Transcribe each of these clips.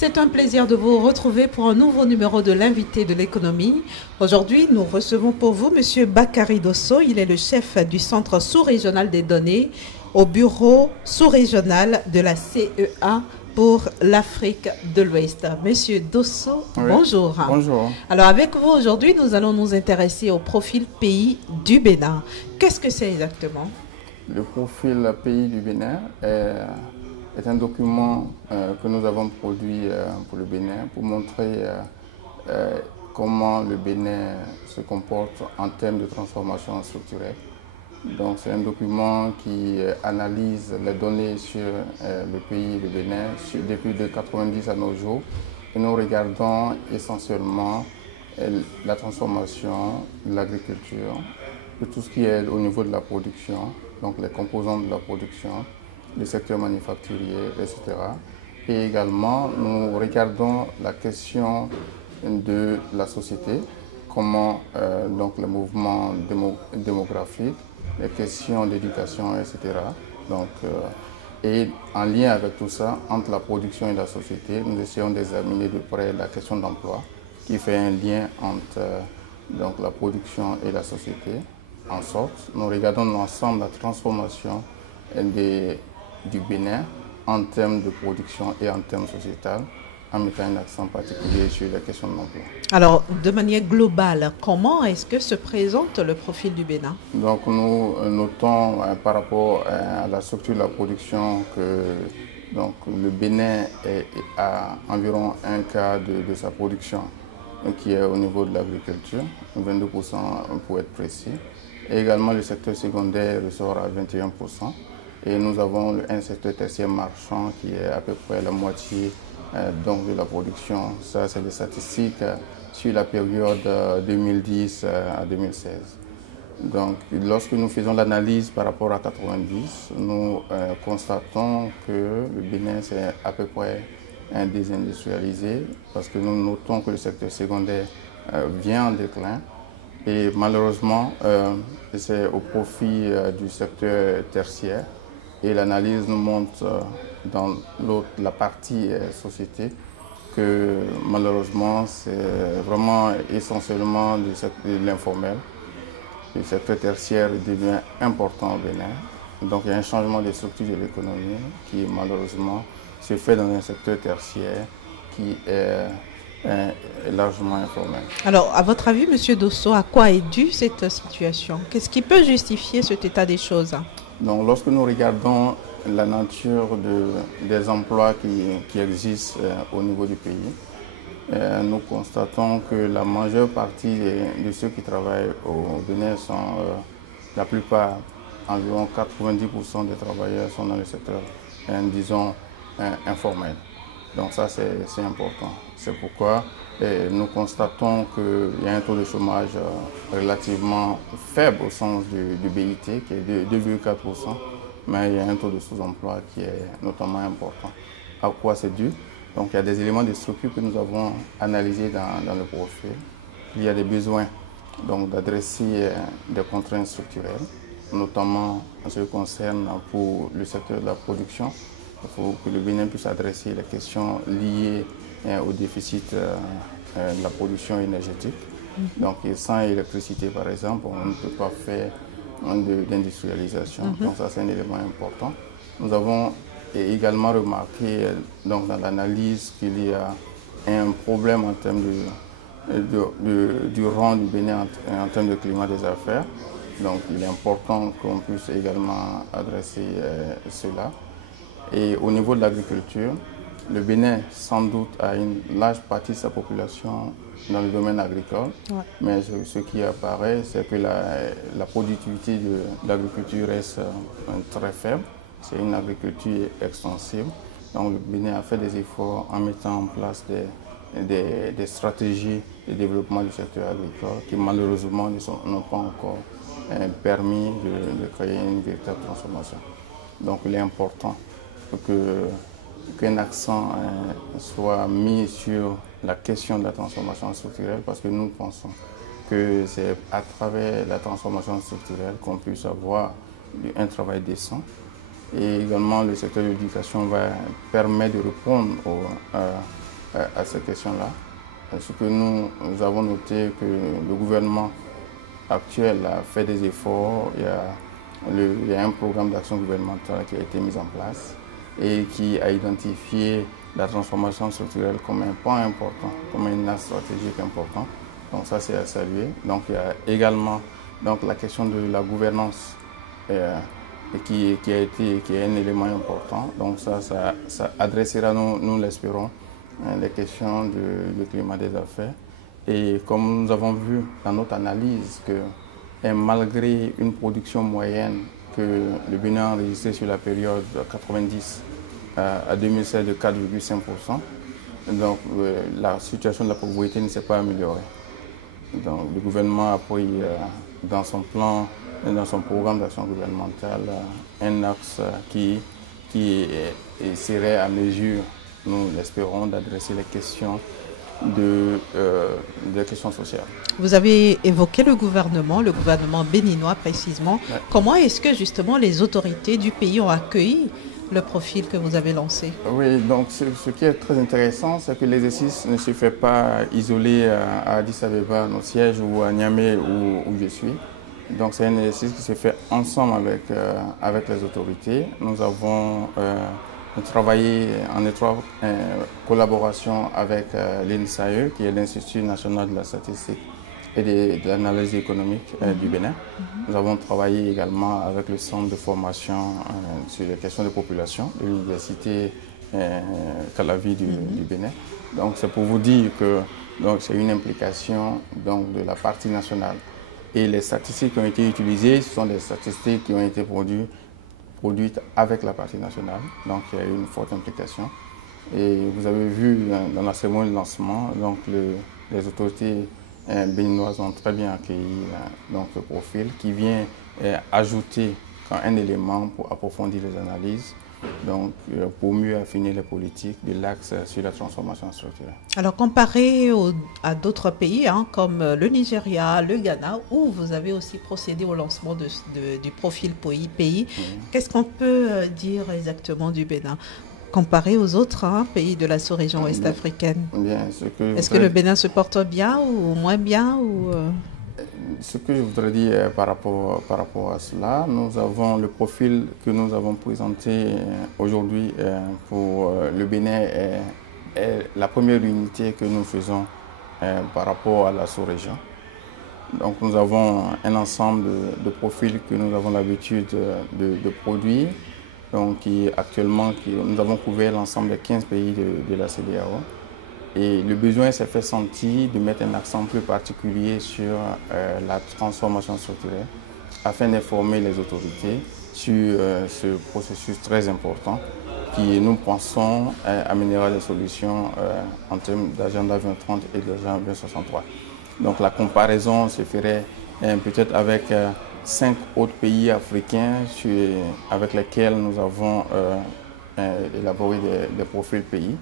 C'est un plaisir de vous retrouver pour un nouveau numéro de l'invité de l'économie. Aujourd'hui, nous recevons pour vous M. Bakary Dosso. Il est le chef du Centre sous-régional des données au bureau sous-régional de la CEA pour l'Afrique de l'Ouest. Monsieur Dosso, oui. Bonjour. Bonjour. Alors avec vous aujourd'hui, nous allons nous intéresser au profil pays du Bénin. Qu'est-ce que c'est exactement? Le profil pays du Bénin est un document que nous avons produit pour le Bénin pour montrer comment le Bénin se comporte en termes de transformation structurelle. Donc c'est un document qui analyse les données sur le pays, le Bénin, depuis 1990 à nos jours. Et nous regardons essentiellement la transformation, l'agriculture, tout ce qui est au niveau de la production, donc les composants de la production, le secteur manufacturier, etc. Et également, nous regardons la question de la société, comment donc le mouvement démographique, les questions d'éducation, etc. Donc, et en lien avec tout ça, entre la production et la société, nous essayons d'examiner de près la question d'emploi, qui fait un lien entre donc, la production et la société. En sorte, nous regardons l'ensemble de la transformation du Bénin en termes de production et en termes sociétals, en mettant un accent particulier sur la question de l'emploi. Alors, de manière globale, comment est-ce que se présente le profil du Bénin? Donc, nous notons par rapport à la structure de la production que donc, le Bénin a environ un quart de sa production qui est au niveau de l'agriculture, 22% pour être précis. Et également, le secteur secondaire ressort à 21%. Et nous avons un secteur tertiaire marchand qui est à peu près la moitié donc de la production. Ça, c'est des statistiques sur la période 2010 à 2016. Donc, lorsque nous faisons l'analyse par rapport à 90, nous constatons que le Bénin, c'est à peu près désindustrialisé parce que nous notons que le secteur secondaire vient en déclin. Et malheureusement, c'est au profit du secteur tertiaire. Et l'analyse nous montre dans la partie société que malheureusement, c'est vraiment essentiellement du secteur de l'informel. Le secteur tertiaire devient important au Bénin. Donc il y a un changement de structure de l'économie qui malheureusement se fait dans un secteur tertiaire qui est largement informel. Alors, à votre avis, M. Dosso, à quoi est due cette situation? Qu'est-ce qui peut justifier cet état des choses? Donc, lorsque nous regardons la nature des emplois qui existent au niveau du pays, nous constatons que la majeure partie de ceux qui travaillent au Bénin sont, la plupart, environ 90% des travailleurs sont dans le secteur, disons, informel. Donc ça, c'est important. C'est pourquoi nous constatons qu'il y a un taux de chômage relativement faible au sens du BIT, qui est de 2,4%, mais il y a un taux de sous-emploi qui est notamment important. À quoi c'est dû? Donc il y a des éléments de structure que nous avons analysés dans le profil. Il y a des besoins d'adresser des contraintes structurelles, notamment en ce qui concerne pour le secteur de la production. Il faut que le Bénin puisse adresser les questions liées au déficit de la production énergétique. Donc, sans électricité, par exemple, on ne peut pas faire d'industrialisation. Donc, ça, c'est un élément important. Nous avons également remarqué donc, dans l'analyse qu'il y a un problème en termes du rang du Bénin en termes de climat des affaires. Donc, il est important qu'on puisse également adresser cela. Et au niveau de l'agriculture, le Bénin, sans doute, a une large partie de sa population dans le domaine agricole. Ouais. Mais ce qui apparaît, c'est que la productivité de l'agriculture reste très faible. C'est une agriculture extensive. Donc le Bénin a fait des efforts en mettant en place des stratégies de développement du secteur agricole qui malheureusement n'ont pas encore permis de créer une véritable transformation. Donc il est important qu'un accent soit mis sur la question de la transformation structurelle parce que nous pensons que c'est à travers la transformation structurelle qu'on puisse avoir un travail décent. Et également, le secteur de l'éducation va permettre de répondre à cette question-là. Ce que nous avons noté que le gouvernement actuel a fait des efforts. Il y a un programme d'action gouvernementale qui a été mis en place et qui a identifié la transformation structurelle comme un point important, comme un axe stratégique important. Donc ça, c'est à saluer. Donc il y a également la question de la gouvernance qui est un élément important. Donc ça adressera, nous l'espérons, les questions du climat des affaires. Et comme nous avons vu dans notre analyse que malgré une production moyenne que le Bénin a enregistrée sur la période de 1990 à 2016 de 4,5%, donc la situation de la pauvreté ne s'est pas améliorée. Donc le gouvernement a pris dans son plan, dans son programme d'action gouvernementale, un axe qui serait à mesure, nous l'espérons, d'adresser les questions des questions sociales. Vous avez évoqué le gouvernement béninois précisément. Ouais. Comment est-ce que justement les autorités du pays ont accueilli le profil que vous avez lancé? Oui, donc ce qui est très intéressant, c'est que l'exercice ne se fait pas isolé à Addis Abeba, notre siège, ou à Niamey où je suis. Donc c'est un exercice qui se fait ensemble avec les autorités. Nous avons travaillé en étroite collaboration avec l'INSAE, qui est l'Institut national de la statistique et de l'analyse économique du Bénin. Nous avons travaillé également avec le centre de formation sur les questions de population de l'université Calavi du Bénin. Donc c'est pour vous dire que c'est une implication de la partie nationale. Et les statistiques qui ont été utilisées, ce sont des statistiques qui ont été produites avec la partie nationale. Donc il y a eu une forte implication. Et vous avez vu dans la cérémonie de lancement, les autorités béninoises ont très bien accueilli le profil qui vient ajouter un élément pour approfondir les analyses, pour mieux affiner les politiques de l'axe sur la transformation structurelle. Alors comparé à d'autres pays comme le Nigeria, le Ghana, où vous avez aussi procédé au lancement du profil pays, qu'est-ce qu'on peut dire exactement du Bénin comparé aux autres pays de la sous-région ouest-africaine? Est-ce que le Bénin se porte bien ou moins bien Ce que je voudrais dire par rapport à cela, nous avons le profil que nous avons présenté aujourd'hui pour le Bénin est la première unité que nous faisons par rapport à la sous-région. Donc nous avons un ensemble de profils que nous avons l'habitude de produire. Donc actuellement, nous avons couvert l'ensemble des 15 pays de la CEDEAO. Et le besoin s'est fait sentir de mettre un accent plus particulier sur la transformation structurelle afin d'informer les autorités sur ce processus très important qui, nous pensons, amènera des solutions en termes d'agenda 2030 et d'agenda 2063. Donc la comparaison se ferait peut-être avec 5 autres pays africains avec lesquels nous avons élaboré des profils pays.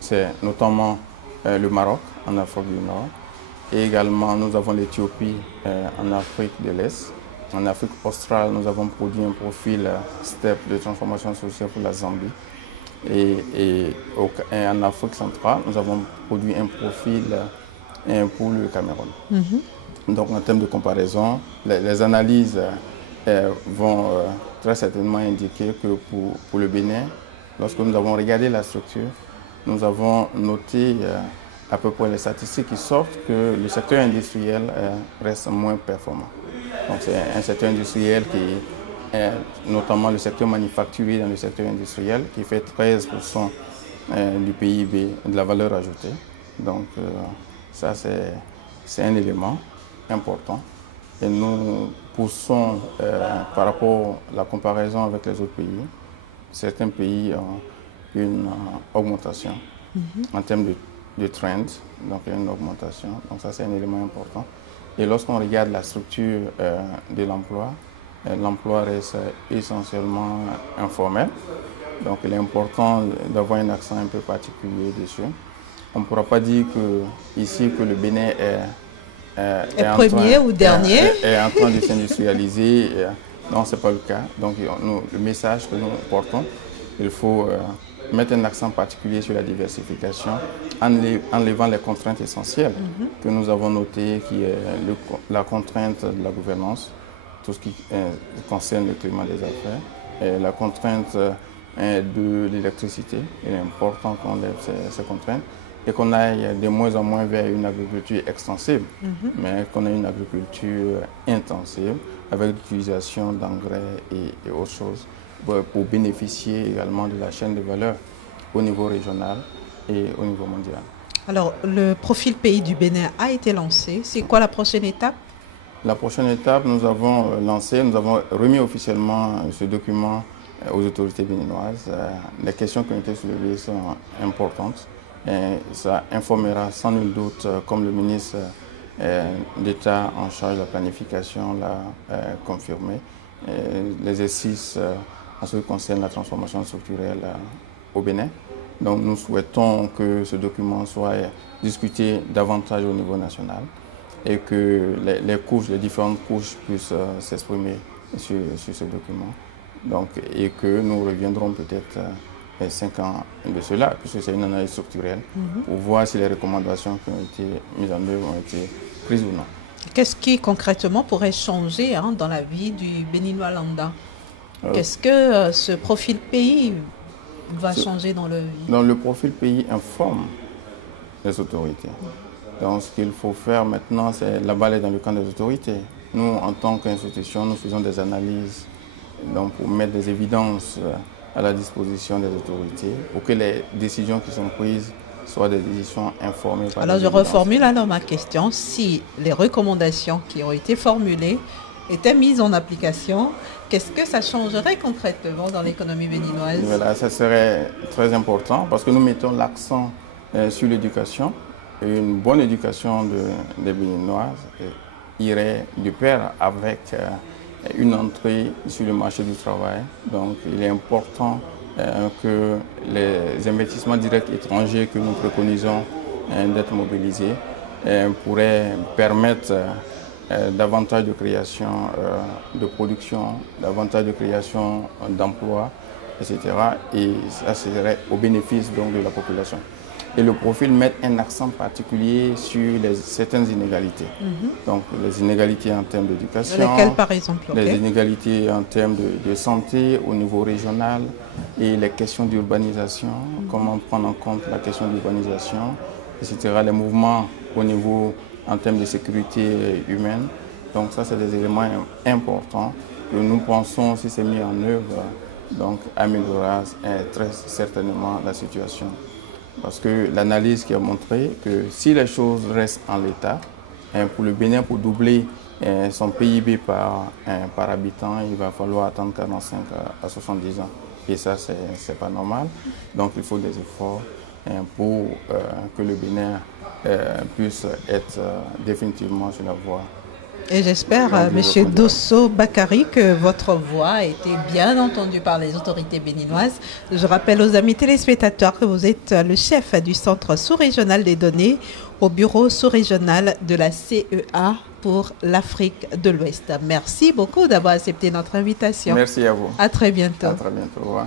C'est notamment le Maroc en Afrique du Nord et également nous avons l'Éthiopie en Afrique de l'Est. En Afrique australe, nous avons produit un profil STEP de transformation sociale pour la Zambie et en Afrique centrale, nous avons produit un profil pour le Cameroun. Donc en termes de comparaison, les analyses vont très certainement indiquer que pour le Bénin, lorsque nous avons regardé la structure, nous avons noté à peu près les statistiques qui sortent que le secteur industriel reste moins performant. Donc c'est un secteur industriel qui est notamment le secteur manufacturier dans le secteur industriel qui fait 13% du PIB, de la valeur ajoutée. Donc ça c'est un élément important. Et nous poussons par rapport à la comparaison avec les autres pays. Certains pays ont une augmentation en termes de trend, donc il y a une augmentation, donc ça c'est un élément important. Et lorsqu'on regarde la structure de l'emploi, l'emploi reste essentiellement informel, donc il est important d'avoir un accent un peu particulier dessus. On ne pourra pas dire que ici que le Bénin est premier ou dernier est en train de s'industrialiser. Non, ce n'est pas le cas. Donc le message que nous portons, il faut mettre un accent particulier sur la diversification en enlevant les contraintes essentielles que nous avons notées, qui est la contrainte de la gouvernance, tout ce qui concerne le climat des affaires, et la contrainte de l'électricité. Il est important qu'on lève ces contraintes et qu'on aille de moins en moins vers une agriculture extensive, mais qu'on ait une agriculture intensive avec l'utilisation d'engrais et autres choses pour bénéficier également de la chaîne de valeur au niveau régional et au niveau mondial. Alors, le profil pays du Bénin a été lancé. C'est quoi la prochaine étape? La prochaine étape, nous avons remis officiellement ce document aux autorités béninoises. Les questions qui ont été soulevées sont importantes et ça informera sans nul doute, comme le ministre d'État en charge de la planification l'a confirmé, l'exercice en ce qui concerne la transformation structurelle au Bénin. Donc nous souhaitons que ce document soit discuté davantage au niveau national et que les différentes couches puissent s'exprimer sur ce document. Donc, et que nous reviendrons peut-être 5 ans de cela, puisque c'est une analyse structurelle, pour voir si les recommandations qui ont été mises en œuvre ont été prises ou non. Qu'est-ce qui concrètement pourrait changer dans la vie du Béninois lambda? Qu'est-ce que ce profil pays va changer dans le... Donc le profil pays informe les autorités. Donc ce qu'il faut faire maintenant, c'est la balle est dans le camp des autorités. Nous, en tant qu'institution, nous faisons des analyses donc, pour mettre des évidences à la disposition des autorités, pour que les décisions qui sont prises soient des décisions informées par Alors je reformule alors ma question. Si les recommandations qui ont été formulées étaient mises en application, qu'est-ce que ça changerait concrètement dans l'économie béninoise? Voilà, ça serait très important parce que nous mettons l'accent sur l'éducation. Une bonne éducation des Béninoises irait de pair avec une entrée sur le marché du travail. Donc il est important que les investissements directs étrangers que nous préconisons d'être mobilisés pourraient permettre davantage de création de production, davantage de création d'emplois, etc. Et ça serait au bénéfice donc, de la population. Et le profil met un accent particulier sur certaines inégalités. Donc les inégalités en termes d'éducation. Lesquelles par exemple? Les inégalités en termes de santé au niveau régional et les questions d'urbanisation, comment prendre en compte la question d'urbanisation, etc. Les mouvements au niveau en termes de sécurité humaine. Donc ça, c'est des éléments importants que nous pensons, si c'est mis en œuvre, donc améliorera très certainement la situation. Parce que l'analyse qui a montré que si les choses restent en l'état, pour le Bénin, pour doubler son PIB par habitant, il va falloir attendre 45 à 70 ans. Et ça, c'est pas normal. Donc il faut des efforts pour que le Bénin puisse être définitivement sur la voie. Et j'espère, M. Dosso Bakary, que votre voix a été bien entendue par les autorités béninoises. Je rappelle aux amis téléspectateurs que vous êtes le chef du Centre sous-régional des données au bureau sous-régional de la CEA pour l'Afrique de l'Ouest. Merci beaucoup d'avoir accepté notre invitation. Merci à vous. À très bientôt. À très bientôt. Au revoir.